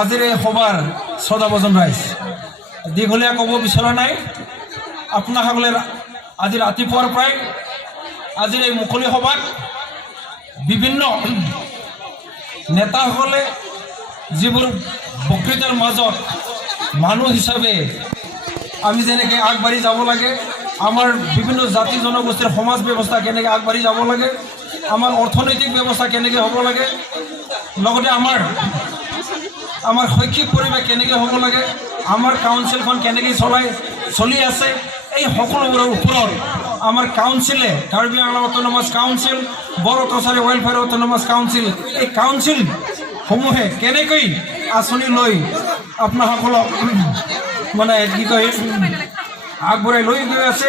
আজিৰ এই সভাৰ শ্ৰদ্ধাভাজন ৰাইজ দীঘলীয়া ক'ব বিচৰা নাই। আপোনাসকলে আজি ৰাতিপুৱাৰ পৰাই আজিৰ এই মুকলি সভাত বিভিন্ন নেতাসকলে যিবোৰ বক্তৃতাৰ মাজত মানুহ হিচাপে আমি যেনেকৈ আগবাঢ়ি যাব লাগে, আমাৰ বিভিন্ন জাতি জনগোষ্ঠীৰ সমাজ ব্যৱস্থা কেনেকৈ আগবাঢ়ি যাব লাগে, আমাৰ অৰ্থনৈতিক ব্যৱস্থা কেনেকৈ হ'ব লাগে, লগতে আমাৰ শৈক্ষিক পৰিৱেশ কেনেকৈ হ'ব লাগে, আমাৰ কাউন্সিলখন কেনেকৈ চলি আছে, এই সকলোবোৰৰ ওপৰত আমাৰ কাউন্সিলে কাৰ্বি আংলং অট'নমাছ কাউন্সিল, বৰ'থ ৱেলফেয়াৰ অট'নমাছ কাউন্সিল, এই কাউন্সিলসমূহে কেনেকৈ আঁচনি লৈ আপোনাসকলক মানে কি কয় আগবঢ়াই লৈ গৈ আছে,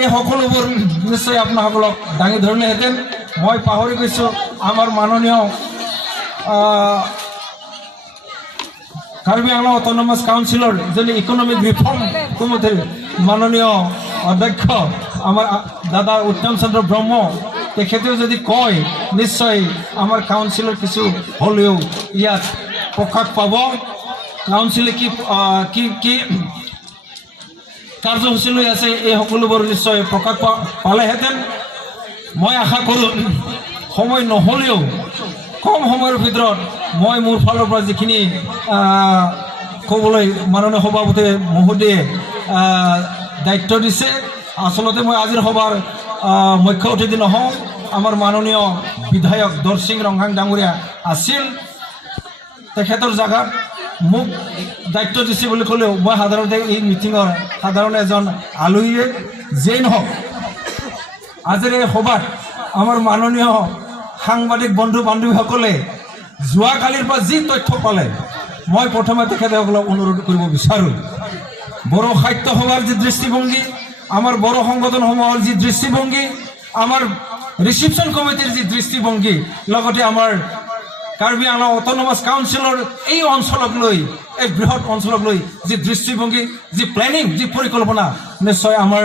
এই সকলোবোৰ নিশ্চয় আপোনাসকলক দাঙি ধৰিলেহেঁতেন। মই পাহৰি গৈছোঁ আমাৰ মাননীয় কাৰ্বি আংলং অট'নমাছ কাউন্সিলৰ যিটো ইকনমিক ৰিফৰ্ম কমিটিৰ মাননীয় অধ্যক্ষ আমাৰ দাদা উত্তম চন্দ্ৰ ব্ৰহ্ম, তেখেতেও যদি কয় নিশ্চয় আমাৰ কাউন্সিলৰ কিছু হ'লেও ইয়াত প্ৰকাশ পাব। কাউন্সিলে কি কাৰ্যসূচী লৈ আছে এই সকলোবোৰ নিশ্চয় প্ৰকাশ পালেহেঁতেন। মই আশা কৰোঁ সময় নহ'লেও কম সময়ৰ ভিতৰত মই মোৰ ফালৰ পৰা যিখিনি ক'বলৈ মাননীয় সভাপতি মহোদয়ে দায়িত্ব দিছে, আচলতে মই আজিৰ সভাৰ মুখ্য অতিথি নহওঁ, আমাৰ মাননীয় বিধায়ক দৰসিং ৰংহাং ডাঙৰীয়া আছিল, তেখেতৰ জাগাত মোক দায়িত্ব দিছে বুলি ক'লেও মই সাধাৰণতে এই মিটিঙৰ সাধাৰণ এজন আলহীয়ে যেই নহওক আজিৰ এই সভাত আমাৰ মাননীয় সাংবাদিক বন্ধু বান্ধৱীসকলে যোৱাকালিৰ পৰা যি তথ্য পালে মই প্ৰথমে তেখেতসকলক অনুৰোধ কৰিব বিচাৰোঁ। বড়ো সাহিত্য সভাৰ যি দৃষ্টিভংগী, আমাৰ বড়ো সংগঠনসমূহৰ যি দৃষ্টিভংগী, আমাৰ ৰিচিপশ্যন কমিটিৰ যি দৃষ্টিভংগী, লগতে আমাৰ কাৰ্বি আংলং অট'নমাছ কাউন্সিলৰ এই অঞ্চলক লৈ, এই বৃহৎ অঞ্চলক লৈ যি দৃষ্টিভংগী, যি প্লেনিং, যি পৰিকল্পনা, নিশ্চয় আমাৰ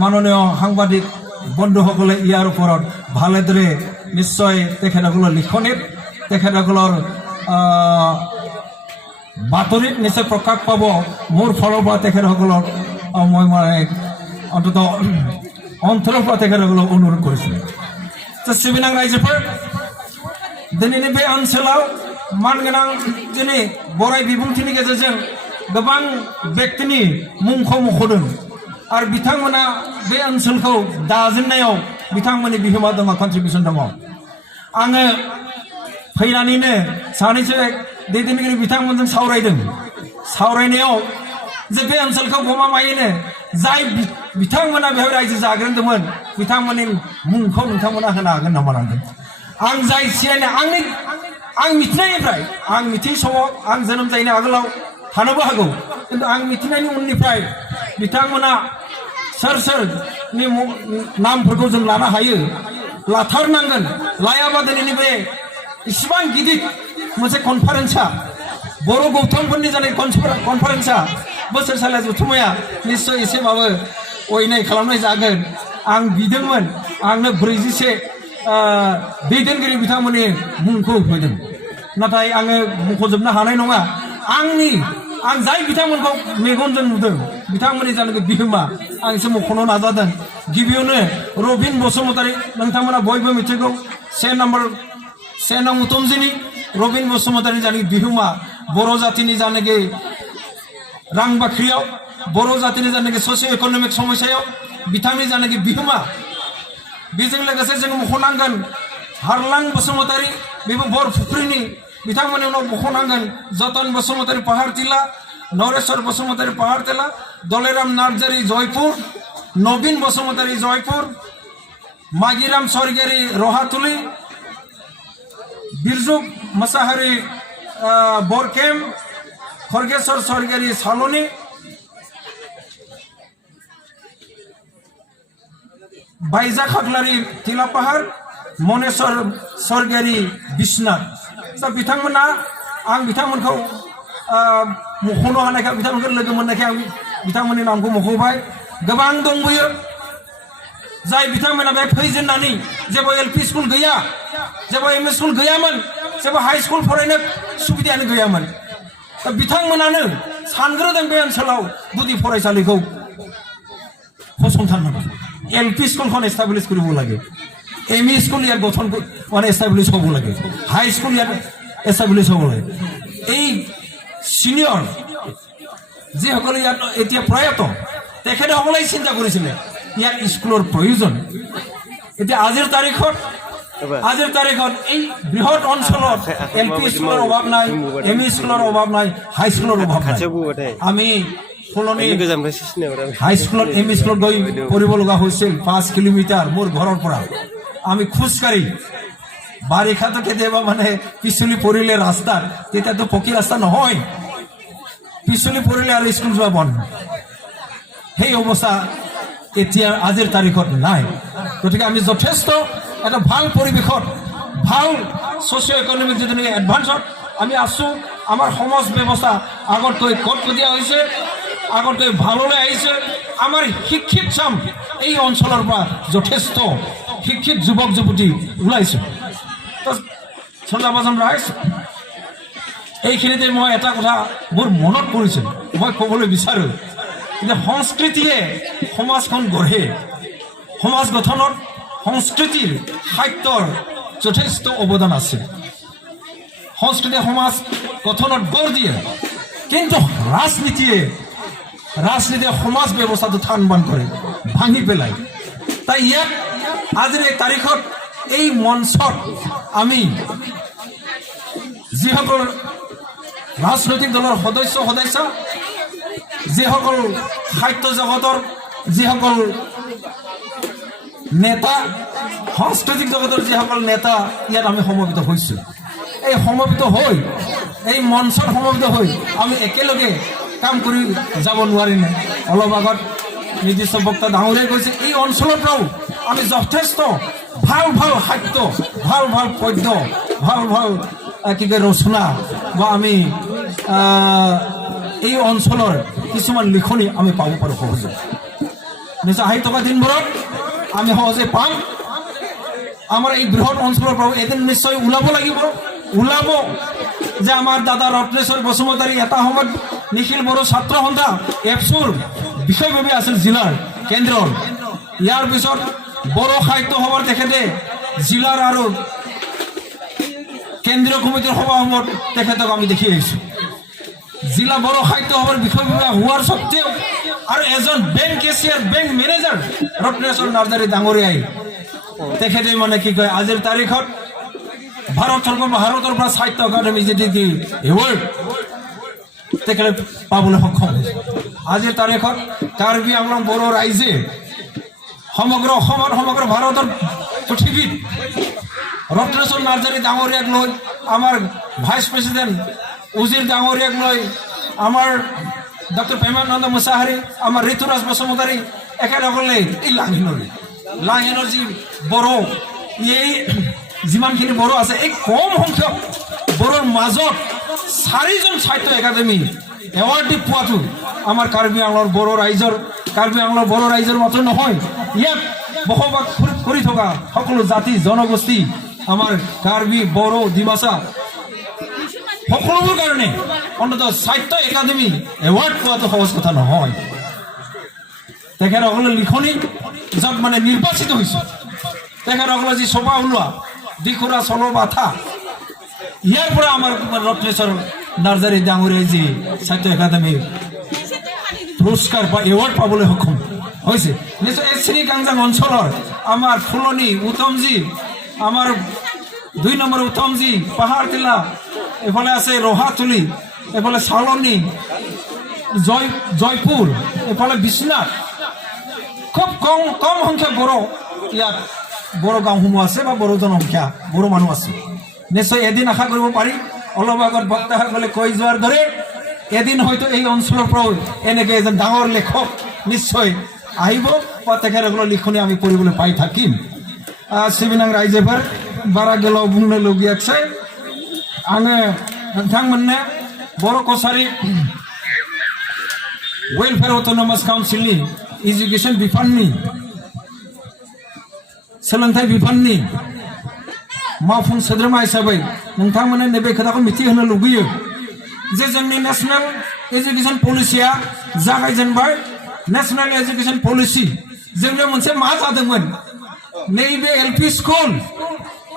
মাননীয় সাংবাদিক বন্ধুসকলে ইয়াৰ ওপৰত ভালেদৰে নিশ্চয় তেখেতসকলৰ লিখনিত, তেখেতসকলৰ বাতৰিত নিশ্চয় প্ৰকাশ পাব। মোৰ ফালৰ পৰা তেখেতসকলক মই মানে অন্ততঃ অন্তৰৰ পৰা তেখেতসকলক অনুৰোধ কৰিছোঁ। सिबिनां रायजोफोर दिनैनि बे ओनसोलाव मानगोनां दिनै बराय बिबुंथिनि गेजेरजों गोबां व्यक्तिनि मुंखौ मख'दों आरो बिथांमोना बे ओनसोलखौ दाजेननायाव बिथांमोननि बिहोमा दङ, कन्ट्रिबिउसन दङ। आङो फैनानैनो सानैसो दैदेनगिरि बिथांमोनजों सावरायनायाव जे बे ओनसोलखौ गमामायैनो जाय बिथांमोना बेहाय रायजो जाग्रोदोंमोन बिथांमोननि मुंखौ नोंथांमोना होनो हागोन नामा होनदों। आं जाय सिनायनाय आं मिथिनायनिफ्राय, आं मिथियै समाव आं जोनोम जायैनि आगोलाव थानोबो हागौ, किन्तु आं मिथिनायनि उननिफ्राय बिथांमोना सोरनि नामफोरखौ जों लानो हायो, लाथारनांगोन। लायाबा दिनैनि बे इसिबां गिदिर मोनसे कनफारेन्सआ, बर' गौथुमफोरनि जानाय कनफारेन्सआ, बोसोरसालिया जथुम्माया निश्चय एसेबाबो अयनाय खालामनाय जागोन। आं बिदोंमोन आंनो 47 दैदेनगिरि बिथांमोननि मुंखौ होदों, नाथाय आङो मख'जोबनो हानाय नङा। आं जाय बिथांमोनखौ मेगनजों नुदों बिथांमोननि जानाखि बिहोमा आं एसे मख'नो नाजादों। गिबियावनो रबिन बसुमतारी, नोंथांमोना बयबो मिथिगौ, 1 नं उतमजिनि रबिन बसुमतारी जानाखि बिहोमा बर' जातिनि जानाखि रां बाख्रियाव, बर' जातिनि जानाखि ससिय' इक'नमिक समस्यायाव बिथांनि जानाखि बिहोमा, बेजों लोगोसे जों मख'नांगोन हारलां बसुमतारी, बेबो बर'फुख्रिनि, बिथांमोननि उनाव मख'नांगोन जतन बसुमतारी पाहाड़तिला, नरेश्वर बसुमतारी पाहाड़तिला, दलेराम नार्जारी जयपुर, नवीन बसुमतारी जयपुर, मागिराम स्वर्गियारी रहातुली, बिरजु मोसाहारी बरकेम, खरगेश्वर स्वर्गियारी सालनी, बाइजा खाख्लारी तिलापाहाड़, मनेश्वर स्वर्गियारी बिश्वनाथ। बिथांमोना आं बिथांमोनखौ मख'नो हानायखाय, बिथांमोनखौ लोगो मोननायखाय आं बिथांमोननि नामखौ मख'बाय। गोबां दंबोयो जाय बिथांमोना बे फैजेननानै जेबो एलपि स्कुल गैया, जेबो एमइ स्कुल गैयामोन, जेबो हाई स्कुल फरायनो सुबिदायानो गैयामोन दा बिथांमोनानो सानग्रोदों बे ओनसोलाव गुदि फरायसालिखौ फसंथाननांगौ एलपि स्कुलखौ एस्टाब्लिश কৰিব লাগে एमई स्कुल ইয়াত গঠন মানে এস্টাবলিশ হ'ব লাগে হাই স্কুল ইয়াত এস্টাবলিশ হ'ব লাগে এই সিনিয়ৰ যিসকলে ইয়াত এতিয়া প্ৰয়াত তেখেতসকলেই চিন্তা কৰিছিলে ইয়াত স্কুলৰ প্ৰয়োজন এতিয়া আজিৰ তাৰিখত এই বৃহৎ অঞ্চলত এলপি স্কুলৰ অভাৱ নাই এমই স্কুলৰ অভাৱ নাই হাই স্কুলৰ অভাৱ নাই আমি ফুলনি হাই স্কুলত এমই স্কুলত গৈ পঢ়িব লগা হৈছিল 5 কিলোমিটাৰ মোৰ ঘৰৰ পৰা আমি খোজকাঢ়ি বাৰিষাটো কেতিয়াবা মানে পিছলি পৰিলে ৰাস্তাত তেতিয়াতো পকী ৰাস্তা নহয় পিছলি পৰিলে আৰু স্কুল যোৱা বন্ধ সেই অৱস্থা এতিয়া আজিৰ তাৰিখত নাই গতিকে আমি যথেষ্ট এটা ভাল পৰিৱেশত ভাল সোশিও ইকনমিক যিটো এডভান্সত আমি আছো আমাৰ সমাজ ব্যৱস্থা আগতকৈ কটকটীয়া হৈছে আগতকৈ ভাললৈ আহিছে আমাৰ শিক্ষিত চাম এই অঞ্চলৰ পৰা যথেষ্ট শিক্ষিত যুৱক যুৱতী ওলাইছে সন্ধ্যাবাজন ৰাইজ এইখিনিতে মই এটা কথা মোৰ মনত পৰিছিল মই ক'বলৈ বিচাৰোঁ যে সংস্কৃতিয়ে সমাজখন গঢ়ে সমাজ গঠনত সংস্কৃতিৰ সাহিত্যৰ যথেষ্ট অৱদান আছে সংস্কৃতিয়ে সমাজ গঠনত গঢ় দিয়ে কিন্তু ৰাজনীতিয়ে সমাজ ব্যৱস্থাটো থান বান কৰে ভাঙি পেলায় তাই ইয়াত আজিৰ এই তাৰিখত এই মঞ্চত আমি যিসকল ৰাজনৈতিক দলৰ সদস্য যিসকল সাহিত্য জগতৰ যিসকল নেতা সাংস্কৃতিক জগতৰ যিসকল নেতা ইয়াত আমি সমবেত হৈছোঁ এই সমবেত হৈ এই মঞ্চত সমবেত হৈ আমি একেলগে কাম কৰি যাব নোৱাৰিনে অলপ আগত নিৰ্দিষ্ট বক্তা ডাঙৰীয়াই কৈছে এই অঞ্চলৰ পৰাও আমি যথেষ্ট ভাল সাহিত্য ভাল পদ্য ভাল কি কয় ৰচনা বা আমি এই অঞ্চলৰ কিছুমান লিখনি আমি পাব পাৰোঁ সহজে নিশ্চয় আহি থকা দিনবোৰত আমি সহজে পাম আমাৰ এই বৃহৎ অঞ্চলৰ পৰা এদিন নিশ্চয় ওলাব যে আমাৰ দাদা ৰত্নেশ্বৰ বসুমতাৰী এটা সময়ত নিখিল বড়ো ছাত্ৰ সন্থা এপছুৰ বিষয়ভাৱে আছিল জিলাৰ কেন্দ্ৰৰ ইয়াৰ পিছত বড়ো সাহিত্য সভাৰ তেখেতে জিলাৰ আৰু কেন্দ্ৰীয় কমিটিৰ সভাসমূহত তেখেতক আমি দেখি আহিছোঁ জিলা বড়ো সাহিত্য সভাৰ বিষয়ভাৱে হোৱাৰ স্বত্তেও আৰু এজন bank cashier bank manager Ratneswar Narzary ডাঙৰীয়াই তেখেতে মানে কি কয় আজিৰ তাৰিখত ভাৰতৰ পৰা সাহিত্য একাডেমি যিটো এৱাৰ্ড তেখেতে পাবলৈ সক্ষম হৈছে আজিৰ তাৰিখত কাৰ্বি আংলং বড়ো ৰাইজে সমগ্ৰ অসমৰ সমগ্ৰ ভাৰতৰ পৃথিৱীত ৰত্নেশ্বৰ নাৰ্জাৰী ডাঙৰীয়াক লৈ আমাৰ ভাইচ প্ৰেচিডেণ্ট উজিৰ ডাঙৰীয়াক লৈ আমাৰ ডক্টৰ প্ৰেমানন্দ মুছাহাৰী আমাৰ ঋতুৰাজ বসুমতাৰী এখেতসকলে এই লাংহিনৰ যি বড়ো এই যিমানখিনি বড়ো আছে এই কম সংখ্যক বড়োৰ মাজত 4জন সাহিত্য একাডেমি এৱাৰ্ড দি পোৱাটো আমাৰ কাৰ্বি আংলং বড়ো ৰাইজৰ মাত্ৰ নহয় ইয়াত বসবাস কৰি থকা সকলো জাতি জনগোষ্ঠী আমাৰ কাৰ্বি বড়ো ডিমাচা সকলোবোৰ কাৰণে অন্ততঃ সাহিত্য একাডেমি এৱাৰ্ড পোৱাটো সহজ কথা নহয় তেখেতসকলৰ লিখনি য'ত মানে নিৰ্বাচিত হৈছে তেখেতসকলৰ যি ছপা ওলোৱা দিখুৰা চলো বাথা ইয়াৰ পৰা আমাৰ ৰত্নেশ্বৰ নাৰ্জাৰী ডাঙৰীয়াই যি সাহিত্য একাডেমি পুৰস্কাৰ বা এৱাৰ্ড পাবলৈ সক্ষম হৈছে নিশ্চয় এই শ্ৰী গাংজাং অঞ্চলৰ আমাৰ ফুলনি উত্তমজী আমাৰ 2 নম্বৰ উত্তমজী পাহাৰ টিলা এফালে আছে ৰহাতুলি এফালে চালনী জয়পুৰ এফালে বিশ্বনাথ খুব কম সংখ্যক বড়ো ইয়াত বড়ো গাঁওসমূহ আছে বা বড়ো জনসংখ্যা বড়ো মানুহ আছে নিশ্চয় এদিন আশা কৰিব পাৰি অলপ আগত বক্তাসকলে কৈ যোৱাৰ দৰে এদিন হয়তো এই অঞ্চলৰ পৰাও এনেকৈ এজন ডাঙৰ লেখক নিশ্চয় আহিব বা তেখেতসকলৰ লিখনি আমি পঢ়িবলৈ পাই থাকিম सिबिनां रायजोफोर बारा गोलाव बुंनो लुगैयाखिसै आङो नोंथांमोननो बर' कसारि वेलफेयार अट'नमास काउन्सिलनि एजुकेशन बिफाननि सोलोंथाइ बिफाननि मावफुं सोद्रोमा हिसाबै नोंथांमोना नैबे खोथाखौ मिथिहोनो लुबैयो जे जोंनि नेशनेल एजुकेशन पलिसिया जागायजेनबाय नेशनेल एजुकेशन पलिसि जोंनो मोनसे मा जादोंमोन नैबे एलपि स्कुल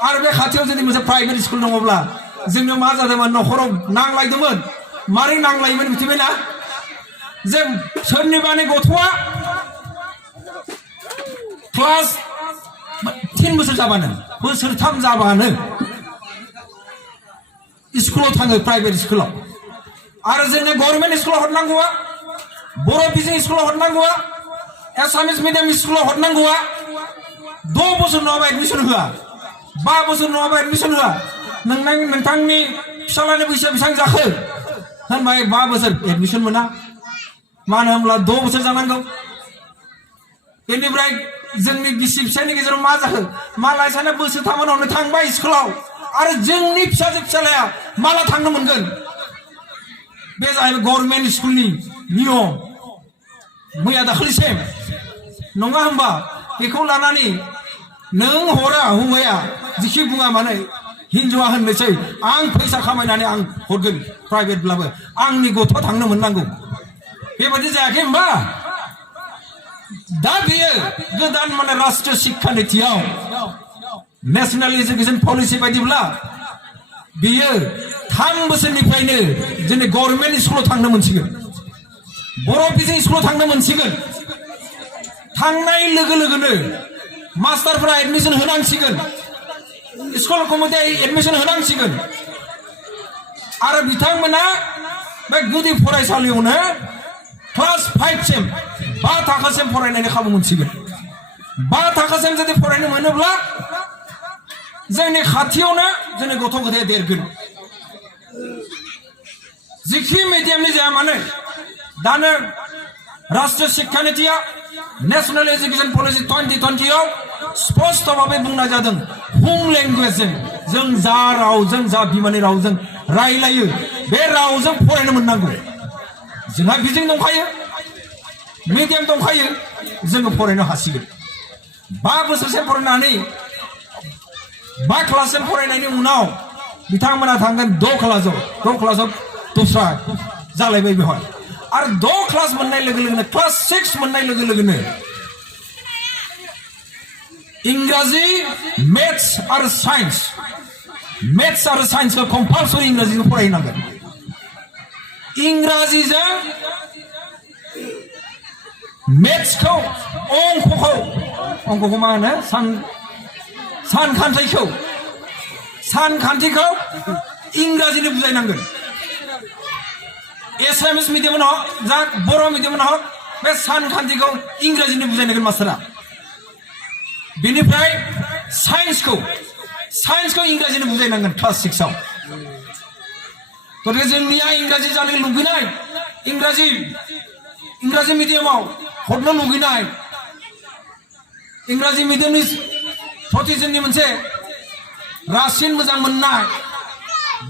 आरो बे खाथियाव जुदि मोनसे प्राइभेट स्कुल दङब्ला जोंनो मा जादोंमोन नखराव नांलायदोंमोन मारै नांलायोमोन मिथिबायना जे सोरनिबानि गथ'आ क्लास 3 बोसोर जाबानो बोसोरथाम जाबानो स्कुलाव थाङो प्राइभेट स्कुलाव आरो जोंनो गभर्नमेन्ट स्कुलाव हरनांगौआ बर' बिजों स्कुलाव हरनांगौआ एसामिस मिडियाम स्कुलाव हरनांगौआ 2 बोसोर नङाबा एडमिशन होआ 5 बोसोर नङाबा एडमिशन होआ नोंथांनि फिसालानि बैसोआ बेसेबां जाखो होनबाय 5 बोसोर एडमिशन मोना मानो होनब्ला 2 बोसोर जानांगौ बेनिफ्राय जोंनि बिसि फिसायनि गेजेराव मा जाखो मालाय साना बोसोरथाम उनावनो थांबाय स्कुलाव आरो जोंनि फिसाजो फिसालाया माला थांनो मोनगोन बे जाहैबाय गभर्नमेन्ट स्कुलनि नियम मैया दाखालिसिम नङा होमबा बेखौ लानानै नों हरा हौवाया जिखि बुङा मानो हिन्जावा होननोसै आं फैसा खामायनानै आं हरगोन प्राइभेटब्लाबो आंनि गथ' थांनो मोननांगौ बेबायदि जायाखै होमबा दा बेयो गोदान माने राष्ट्रीय शिक्षा नीतियाव नेशनेल एजुकेशन पलिसि बायदिब्ला बेयो 3 बोसोरनिफ्रायनो जोंनि गभर्नमेन्ट स्कुलाव थांनो मोनसिगोन बर' बिजों स्कुलाव थांनो मोनसिगोन थांनाय लोगो लोगोनो मास्टारफोरा एडमिशन होनांसिगोन स्कुल कमिटिया एडमिशन होनांसिगोन आरो बिथांमोना बे गुदि फरायसालियावनो क्लास 5 सिम 5 थाखोसिम फरायनायनि खाबु मोनसिगोन 5 थाखोसिम जुदि फरायनो मोनोब्ला जोंनि खाथियावनो जोंनि गथ' गथाया देरगोन जिखि मिडियामनि जाया मानो दानो राष्ट्रीय शिक्षा नीतिया नेशनेल एजुकेशन पलिसि 2020 आव स्पष्ट भावे बुंनाय जादों होम लैंग्वेजजों जों जा रावजों जा बिमानि रावजों रायलायो बे रावजों फरायनो मोननांगौ जोंहा बिजों दंखायो मिडियाम दंखायो जोङो फरायनो हासिगोन 5 बोसोरसिम फरायनानै 5 क्लाससिम फरायनायनि उनाव बिथांमोना थांगोन 2 क्लासाव दस्रा जालायबाय बेवहाय आरो 2 क्लास मोननाय लोगो लोगोनो क्लास 6 मोननाय लोगो लोगोनो इंराजी मैथ्स आरो साइंसखौ कम्पालसरि इंराजीजों फरायनांगोन इंराजीजों मैथ्सखौ अंकखौ मा होनो सानखान्थिखौ इंराजीनि बुजायनांगोन एसामिस मिडियाम हक जा बर' मिडियाम हक बे सानखान्थिखौ इंराजीनि बुजायनांगोन मास्टारा बेनिफ्राय साइन्सखौ इंराजीनि बुजायनांगोन क्लास 6 आव गतिके जोंनिया इंराजी जानो लुगैनाय इंराजी मिडियामाव हरनो लुगैनाय इंराजी मिडियामनि प्रति जोंनि मोनसे रासिन मोजां मोननाय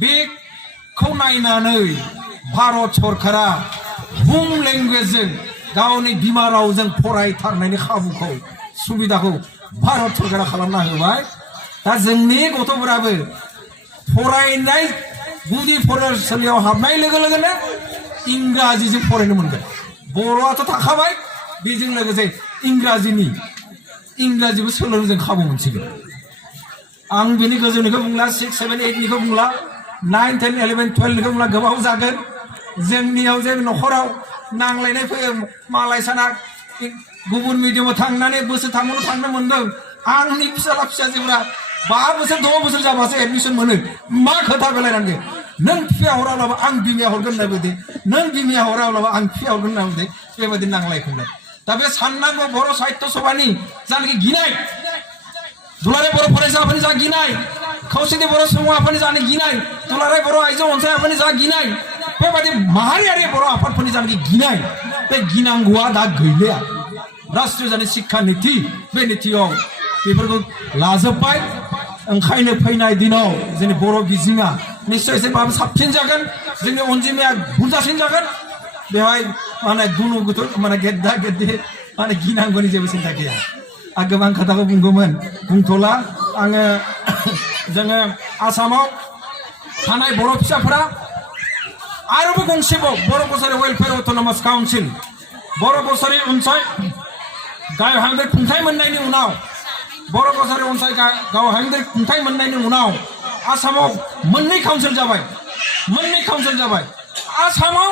बेखौ नायनानै भारत सरकारा होम लैंग्वेजजों गावनि बिमा रावजों फरायथारनायनि खाबुखौ सुबिदाखौ भारत सरकारा खालामना होबाय दा जोंनि गथ'फोराबो फरायनाय गुदि फरायसालियाव हाबनाय लोगो लोगोनो इंराजीजों फरायनो मोनगोन बर'आथ' थाखाबाय बेजों लोगोसे इंराजीबो सोलोंनो जों खाबु मोनसिगोन आं बेनि गोजौनिखौ बुंला 6, 7, 8 निखौ बुंला 9, 10, 11, 12 निखौ बुंला गोबाव जागोन जोंनियाव जे नखराव नांलायनाय फैयो मालाय साना गुबुन मिडियामाव थांनानै बोसोरथामावनो थांनो मोनदों आंनि फिसाजोफोरा 5 बोसोर 6 बोसोर जाबासो एडमिशन मोनो मा खोथा बेलायनांगौ नों फिसा हराब्लाबो आं बिमाया हरगोन होननाय बायदि नों बिमाया हराब्लाबो आं फिसा हरगोन होननाय बायदि बेबायदि नांलायखुंनाय दा बे साननांगौ बर' साहित्य सभानि जानाखि गिनाय दुलाराय बर' फरायसा आफादनि जा गिनाय खौसेथि बर' सुबुं आफादनि जानि गिनाय दुलाराय बर' आइजो अनसाय आफादनि जा गिनाय बेबायदि माहारियारि बर' आफादफोरनि जानाखि गिनाय बे गिनांगौआ दा गैलिया राष्ट्रीय जानि शिक्षा नीति बे नीतियाव बेफोरखौ लाजोबबाय ओंखायनो फैनाय दिनाव जोंनि बर' बिजोङा निश्चय एसेबाबो साबसिन जागोन जोंनि अनजिमाया बुरजासिन जागोन बेवहाय माने गुनु गुथु माने गेद्दा गेद्दि माने गिनांगौनि जेबो सिन्था गैया आं गोबां खोथाखौ बुंगौमोन बुंथ'ला आङो जोङो आसामाव थानाय बर' फिसाफोरा आरोबाव गंसेबाव बर' कसारि वेलफेयार अट'नमास काउन्सिल बर' कसारि अनसाय गाहाय हादोर खुंथाय मोननायनि उनाव बर' कसारि अनसाय गाहाय हादोर खुंथाय मोननायनि उनाव आसामाव मोननै काउन्सिल जाबाय आसामाव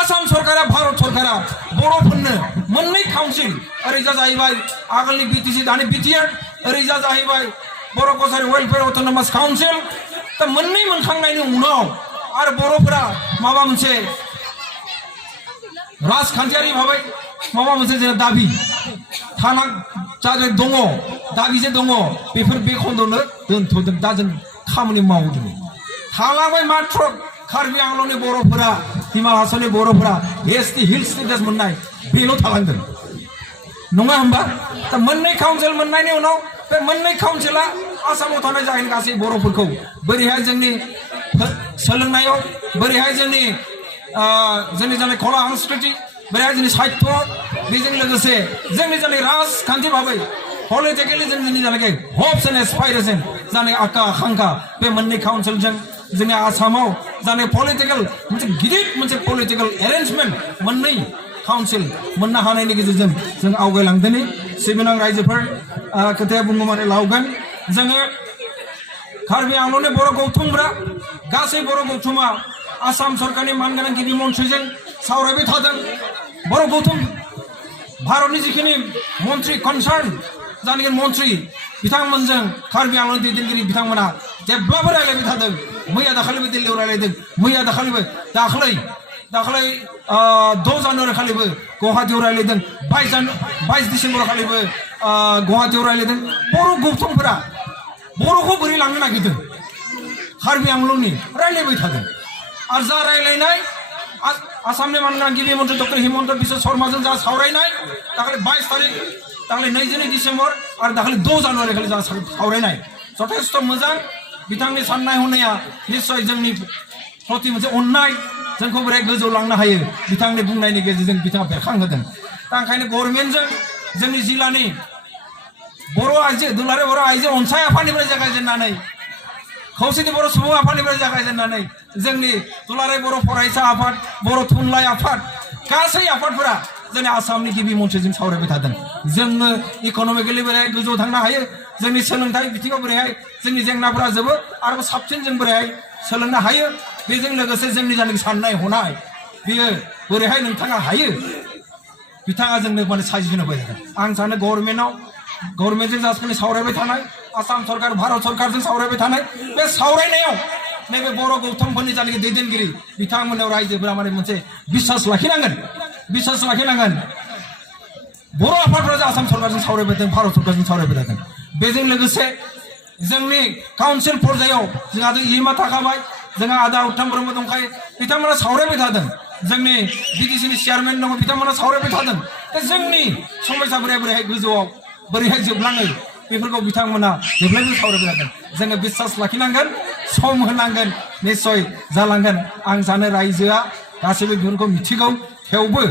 आसाम सरकारा भारत सरकारा बर'फोरनो मोननै काउन्सिल ओरैजा जाहैबाय आगोलनि बिटिसि दानि बिटिआर ओरैजा जाहैबाय बर' कसारि वेलफेयार अट'नमास काउन्सिल दा मोननै मोनखांनायनि उनाव आरो बर'फोरा माबा मोनसे राजखान्थियारि भाबै माबा मोनसे जे दाबि थाना जाजे दङ दाबि जे दङ बेफोर बे खन्द'नो दोनथ'दों दा जों खामानि मावदों थालांबाय मात्र कार्बि आंलंनि बर'फोरा हिमा हासारनि बर'फोरा एसटि हिल स्टेटास मोननाय बेल' थालांदों नङा होमबा दा मोननै काउन्सिल मोननायनि उनाव बे मोननै काउन्सिला आसामाव थानाय जाहैनो गासै बर'फोरखौ बोरैहाय जोंनि सोलोंनायाव बोरैहाय जोंनि जानाय कला संस्कृति बोरैहाय जोंनि साहित्य बेजों लोगोसे जोंनि जानाय राजखान्थि भाबै पलिटिकेलि जोंनि जानाय हप्स एन्ड एसपाइरेसन जानाय आखा आकांक्षा बे मोननै काउन्सिलजों जोंनि आसामाव जानाय पलिटिकेल मोनसे गिदिर मोनसे पलिटिकेल एरेन्जमेन्ट मोननै काउन्सिल मोननो हानायनि गेजेरजों जों आवगायलांदोंनि सिबिनां रायजोफोर खोथाया बुंगौमानि लावगोन जोङो कार्बि आंलंनि बर' गौथुमफोरा गासै बर' गौथुमा आसाम सरकारनि मानगोनां गिबि मन्थ्रिजों सावरायबाय थादों बर' गौथुम भारतनि जिखिनि मन्थ्रि कनसार्न जानाखि मन्थ्रि बिथांमोनजों कार्बि आंलंनि दैदेनगिरि बिथांमोना जेब्लाबो रायलायबाय थादों मैया दाखालिबो दिल्लीयाव रायलायदों मैया दाखालिबो दाख्लै 6 जानुवारि खालिबो गुवाहाटीयाव रायलायदों 22 डिसेम्बर खालिबो गुवाहाटीयाव रायलायदों बर' गौथुमफोरा बर'खौ बोरै लांनो नागिरदों कार्बि आंलंनि रायलायबाय थादों आरो जा रायलायनाय आसामनि मानगोनां गिबि मन्थ्रि डक्टर हिमन्त बिश्व शर्माजों जा सावरायनाय दाखालि 22 तारिख दाखालि 22 डिसेम्बर आरो दाखालि 6 जानुवारि खालि जा सावरायनाय जथेस्थ मोजां बिथांनि साननाय हनाया निश्चय जोंनि प्रति मोनसे अननाय जोंखौ बोरै गोजौ लांनो हायो बिथांनि बुंनायनि गेजेरजों बिथाङा बेरखांहोदों दा ओंखायनो गभर्नमेन्टजों जोंनि जिल्लानि बर' आइजो दुलाराय बर' आइजो अनसाय आफादनिफ्राय जागायजेननानै खौसेथि बर' सुबुं आफादनिफ्राय जागायजेननानै जोंनि दुलाराय बर' फरायसा आफाद बर' थुनलाइ आफाद गासै आफादफोरा जोंनि आसामनि गिबि मन्थ्रिजों सावरायबाय थादों जोङो इक'नमिकेलि बोरैहाय गोजौआव थांनो हायो जोंनि सोलोंथाइ बिथिङाव बोरैहाय जोंनि जेंनाफोरा जोबो आरोबाव साबसिन जों बोरैहाय सोलोंनो हायो बेजों लोगोसे जोंनि जानाखि साननाय हनाय बेयो बोरैहाय नोंथाङा हायो बिथाङा जोंनो माने साजिहोनो होबाय थादों आं सानो गभर्नमेन्टजों जाखिनि सावरायबाय थानाय आसाम सरकार भारत सरकारजों सावरायबाय थानाय बे सावरायनायाव नैबे बर' गौथुमफोरनि जानाखि दैदेनगिरि बिथांमोनाव रायजोफोरा माने मोनसे बिश्वास लाखिनांगोन बर' आफादफोरा आसाम सरकारजों सावरायबाय थादों भारत सरकारजों सावरायबाय थादों बेजों लोगोसे जोंनि काउन्सिल पर्यायाव जोंहा हिमा थाखाबाय जोंहा आदा उत्तम ब्रह्म दंखायो बिथांमोना सावरायबाय थादों जोंनि बिटिसिनि चेयारमेन दङ बिथांमोना सावरायबाय थादों दा जोंनि समस्याफोरा बोरैहाय गोजौआव बोरैहाय जोबलाङो बेफोरखौ बिथांमोना जेब्लायबो सावरायबाय थादों जोङो बिश्वास लाखिनांगोन सम होनांगोन निश्चय जालांगोन आं सानो रायजोआ गासैबो बेफोरखौ मिथिगौ थेवबो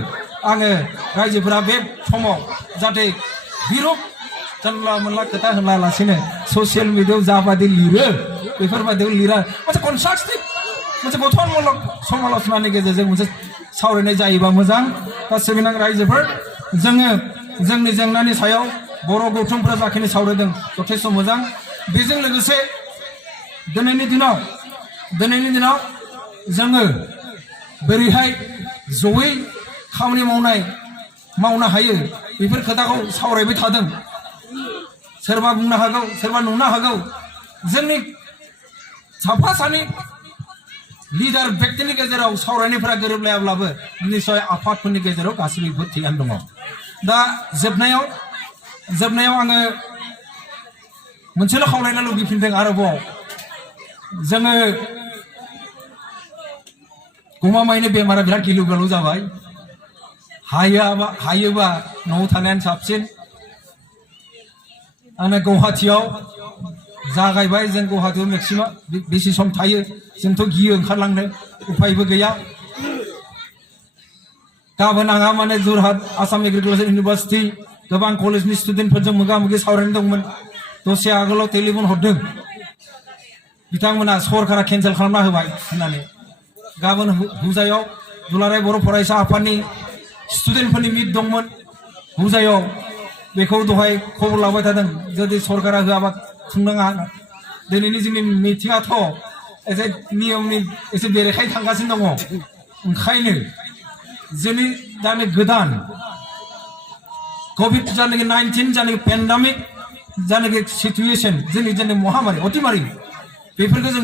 आङो रायजोफोरा बे समाव जाहाथे बिरुप जानला मोनला खोथा होनालासिनो ससियेल मिडियायाव जाबादि लिरो बेफोरबादियाव लिरा मोनसे कनस्ट्राक्टिभ मोनसे गठनमूलक समालोचनानि गेजेरजों मोनसे सावरायनाय जायोबा मोजां दा सिबिनां रायजोफोर जोङो जोंनि जेंनानि सायाव बर' गौथुमफोरा जाखिनि सावरायदों जथेस्थ मोजां बेजों लोगोसे दिनैनि दिनाव जोङो बोरैहाय जयै खामानि मावनो हायो बेफोर खोथाखौ सावरायबाय थादों सोरबा बुंनो हागौ सोरबा नुनो हागौ जोंनि साफा सानै लिडार व्यक्तिनि गेजेराव सावरायनायफोरा गोरोबलायाब्लाबो निश्चय आफादफोरनि गेजेराव गासैबो थिगानो दङ दा जोबनायाव आङो मोनसेल' खावलायनो लुबैफिनदों आरोबाव जोङो गमामायैनो बेमारा बिराद गिलु बालु जाबाय हायोबा न'आव थानायानो साबसिन आङो गुवाहाटीयाव जागायबाय जों गुवाहाटीयाव मेक्सिमाम बेसे सम थायो जोंथ' गियो ओंखारलांनो उफायबो गैया गाबोन आंहा माने जरहाट आसाम एग्रिकालचार इउनिभार्सिटि गोबां कलेजनि स्टुडेन्टफोरजों मोगा मोगि सावरायनो दंमोन दसे आगोलाव टेलिफन हरदों बिथांमोना सरकारा केन्सेल खालामना होबाय होननानै गाबोन हुजायाव दुलाराय बर' फरायसा आफादनि स्टुडेन्टफोरनि मिट दंमोन हुजायाव बेखौ दहाय खबर लाबाय थादों जुदि सरकारा होआबा खुंनाङा दिनैनि जोंनि मिटिङाथ' एसे नियमनि एसे बेरेखायै थांगासिनो दङ ओंखायनो जोंनि दानि गोदान कोविड जानाखि 19 जानाखि पेन्डामिक जानाखि सिचुएशन जोंनि महामारी अतिमारी बेफोरखौ जों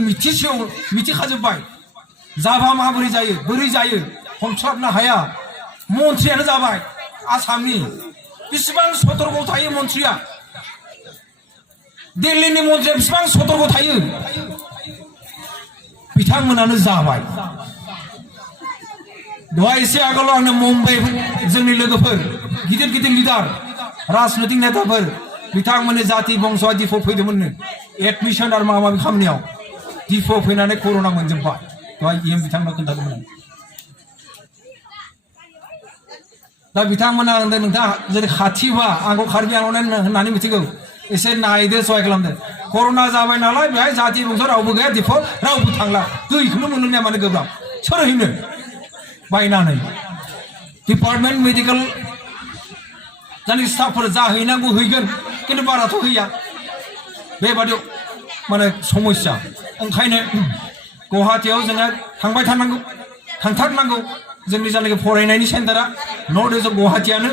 मिथिखाजोब्बाय जाबा माबोरै जायो बोरै जायो हमस्लाबनो हाया मन्थ्रियानो जाबाय आसामनि बेसेबां सतर्क थायो मन्थ्रिया दिल्लीनि मन्थ्रिया बेसेबां सतर्क थायो बिथांमोनानो जाबाय दहाय एसे आगोलाव आंनो मुम्बाइ जोंनि लोगोफोर गिदिर गिदिर लिडार राजनैतिक नेताफोर बिथांमोननि जाति बंस'आ दिफाव फैदोंमोननो एडमिसन आरो माबा माबि खामानियाव दिफाव फैनानै कर'ना मोनजोब्बाय दहाय बिथांमोना खोन्थादोंमोन दा बिथांमोना होनदों नोंथाङा जुदि खाथिबा आंखौ कार्बि आंलं होननानै मिथिगौ एसे नायदो सहाय खालामदो कर'ना जाबाय नालाय बेहाय जाति बंस' रावबो गैया दिफाव रावबो थांला दैखौनो मोनलोंनाया मानो गोब्राब सोर हैनो बायनानै डिपार्टमेन्ट मेडिकेल जानि स्टाफफोर जाहैनांगौ हैगोन किन्तु बाराथ' हैया बेबादि माने समस्या ओंखायनो गुवाहाटीयाव जोङो थांबाय थानांगौ थांथारनांगौ जोंनि जानाखि फरायनायनि सेन्टारा नर्थ इस्टआव गुवाहाटीयानो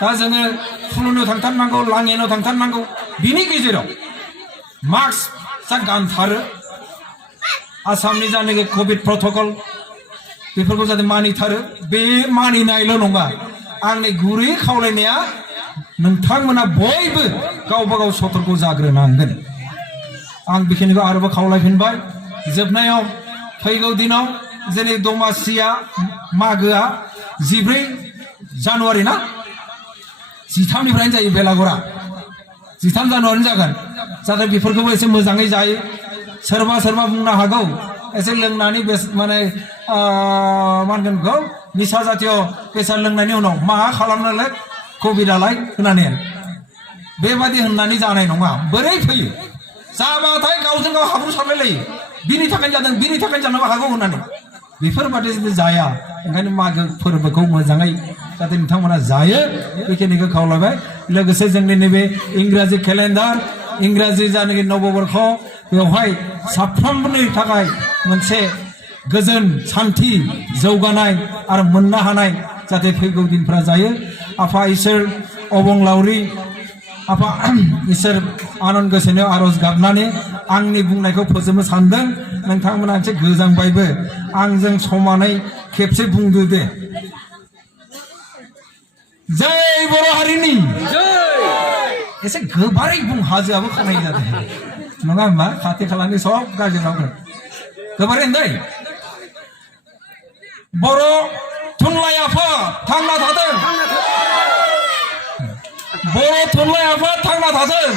दा जोङो सुलुनाव थांथारनांगौ लाङेनाव थांथारनांगौ बिनि गेजेराव मास्क जा गानथारो आसामनि जानाखि कभिड प्रट'कल बेफोरखौ जाहाथे मानिथारो बे मानिनायल' नङा आंनि गुरै खावलायनाया नोंथांमोना बयबो गावबा गाव सतर्क जाग्रोनांगोन आं बेखिनिखौ आरोबाव खावलायफिनबाय जोबनायाव फैगौ दिनाव जोंनि दमासिया मागोआ 14 जानुवारि ना 13निफ्रायनो जायो बेलागुरा 13 जानुवारिनि जागोन जाहाथे बेफोरखौबो एसे मोजाङै जायो सोरबा बुंनो हागौ एसे लोंनानै माने मा होनगोन बेखौ निसा जातीय बेसाद लोंनायनि उनाव मा खालामनालाय कभिडआलाय होननानै बेबादि होननानै जानाय नङा बोरै फैयो जाबाथाय गावजों गाव हाब्रु सारलायलायो बिनि थाखायनो जादों बिनि थाखायनो जानोबो हागौ होननानै बेफोरबादि जुदि जाया ओंखायनो मागो फोरबोखौ मोजाङै जाहाथे नोंथांमोना जायो बेखिनिखौ खावलायबाय लोगोसे जोंनि नैबे इंराजि केलेन्डार इंराजि जानाखि नबबर्ष बेवहाय साफ्रोमबोनि थाखाय मोनसे गोजोन सान्थि जौगानाय आरो मोननो हानाय जाहाथे फैगौ दिनफोरा जायो आफा इसोर अबंलावरि आफा इसोर आनन गसाइनियाव आरज गाबनानै आंनि बुंनायखौ फोजोबनो सानदों नोंथांमोना एसे गोजांबायबो आंजों समानै खेबसे बुंदो दे जय बर' हारिनि एसे गोबारै बुं हाजोआबो खोनाय जादों नङा होमबा खाथि खालानि सब गाज्रि रावफोर गोबारै होनदै बर' थुनलाइ आफाद थांना थाथों बर' थुनलाइ आफाद थांना थाथों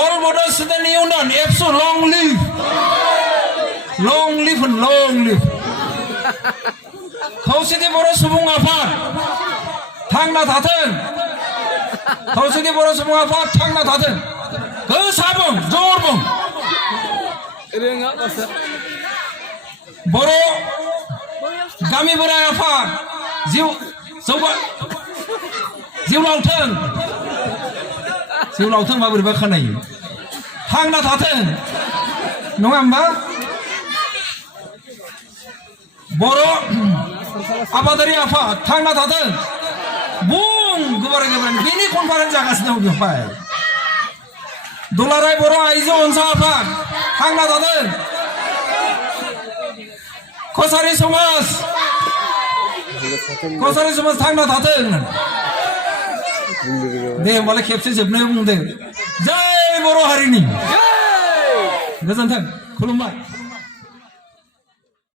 All Bodo Student Union EBSU long live and long live खौसेथि बर' सुबुं आफाद थांना थाथों खौसेथि बर' सुबुं आफाद थांना थाथों गोसा बुं जर बुं बर' गामि बोराइ आफाद जिउ लावथों माबोरैबा खोनायो थांना थाथों नङा होमबा बर' आबादारि आफाद थांना थाथों बुं गोबारै बेनि कनफारेन्स जागासिनो दं बेवहाय दुलाराय बर' आइजो अनसा आफाद थांना थाथों कसारि समाज थांना थाथों दे होमबालाय खेबसे जोबनायाव बुंदों जय बर' हारिनि गोजोन्थों खुलुमबाय